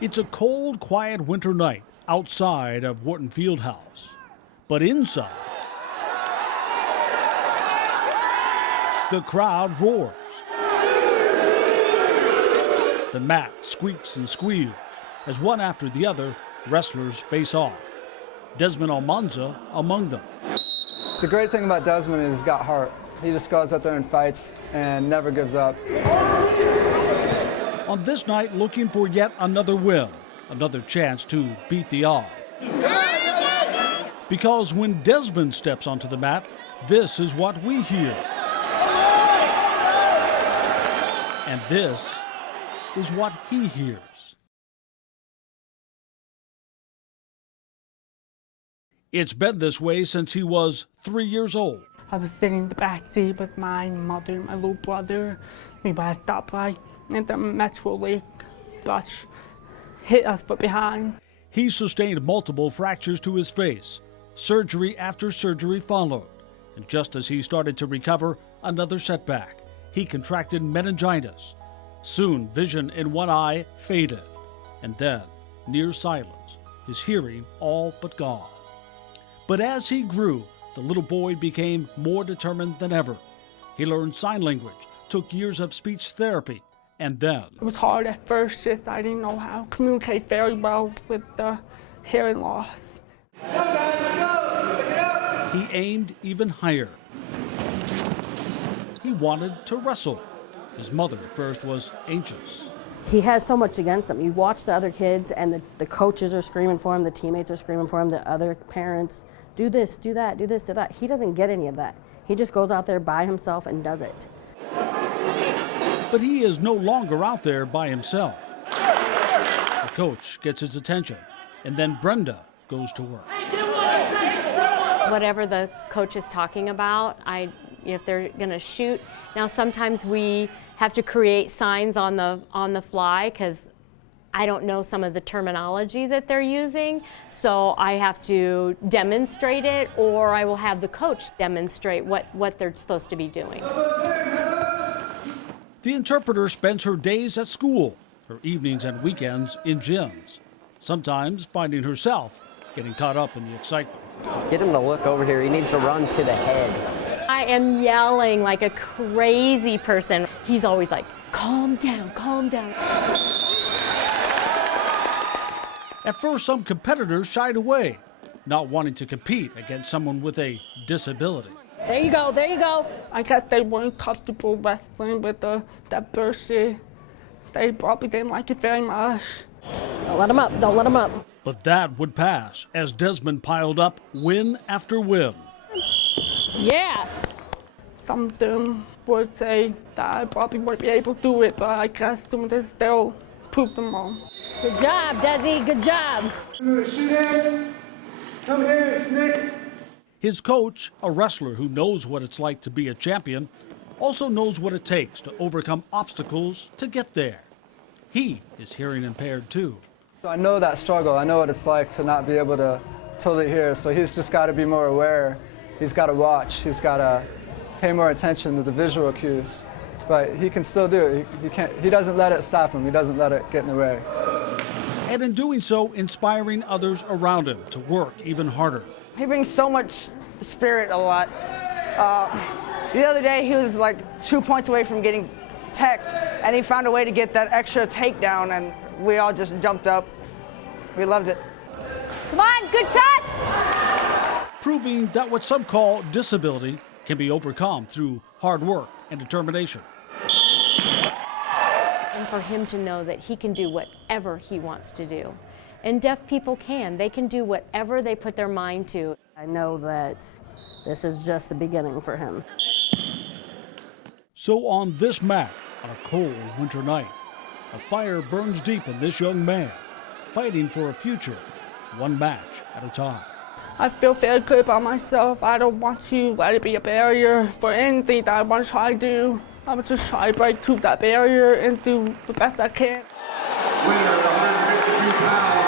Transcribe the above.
It's a cold, quiet winter night outside of Wharton Fieldhouse. But inside, the crowd roars. The mat squeaks and squeals as one after the other wrestlers face off. Desmond Almanza among them. The great thing about Desmond is he's got heart. He just goes out there and fights and never gives up. On this night, looking for yet another win, another chance to beat the odds. Because when Desmond steps onto the mat, this is what we hear. And this is what he hears. It's been this way since he was 3 years old. I was sitting in the back seat with my mother, my little brother. We were at a stoplight, and the Metrolink bus hit us from behind. He sustained multiple fractures to his face. Surgery after surgery followed. And just as he started to recover, another setback. He contracted meningitis. Soon, vision in one eye faded. And then, near silence, his hearing all but gone. But as he grew, the little boy became more determined than ever. He learned sign language, took years of speech therapy, and then... It was hard at first, just I didn't know how to communicate very well with the hearing loss. He aimed even higher. He wanted to wrestle. His mother at first was anxious. He has so much against him. You watch the other kids and the coaches are screaming for him, the teammates are screaming for him, the other parents, do this, do that, do this, do that. He doesn't get any of that. He just goes out there by himself and does it. But he is no longer out there by himself. The coach gets his attention, and then Brenda goes to work. Whatever the coach is talking about, if they're going to shoot. Now sometimes we have to create signs on the fly because I don't know some of the terminology that they're using, so I have to demonstrate it, or I will have the coach demonstrate what they're supposed to be doing. The interpreter spends her days at school, her evenings and weekends in gyms, sometimes finding herself getting caught up in the excitement. Get him to look over here. He needs to run to the head. I am yelling like a crazy person. He's always like, calm down, calm down. At first, some competitors shied away, not wanting to compete against someone with a disability. There you go, there you go. I guess they weren't comfortable wrestling with that bullshit. They probably didn't like it very much. Don't let him up, don't let him up. But that would pass as Desmond piled up win after win. Yeah. Some of them would say that I probably wouldn't be able to do it, but I guess some of them still prove them wrong. Good job, Desi, good job. Shoot him. Come here, Snick. His coach, a wrestler who knows what it's like to be a champion, also knows what it takes to overcome obstacles to get there. He is hearing impaired too. So I know that struggle. I know what it's like to not be able to totally hear. So he's just got to be more aware. He's got to watch. He's got to pay more attention to the visual cues. But he can still do it. He doesn't let it stop him. He doesn't let it get in the way. And in doing so, inspiring others around him to work even harder. He brings so much spirit a lot. The other day, he was like 2 points away from getting teched, and he found a way to get that extra takedown, and we all just jumped up. We loved it. Come on, good shot! Proving that what some call disability can be overcome through hard work and determination. And for him to know that he can do whatever he wants to do. And deaf people can. They can do whatever they put their mind to. I know that this is just the beginning for him. So on this mat, on a cold winter night, a fire burns deep in this young man, fighting for a future, one match at a time. I feel very good about myself. I don't want to let it be a barrier for anything that I want to try to do. I would just try to break through that barrier and do the best I can. Winner, 152 pounds.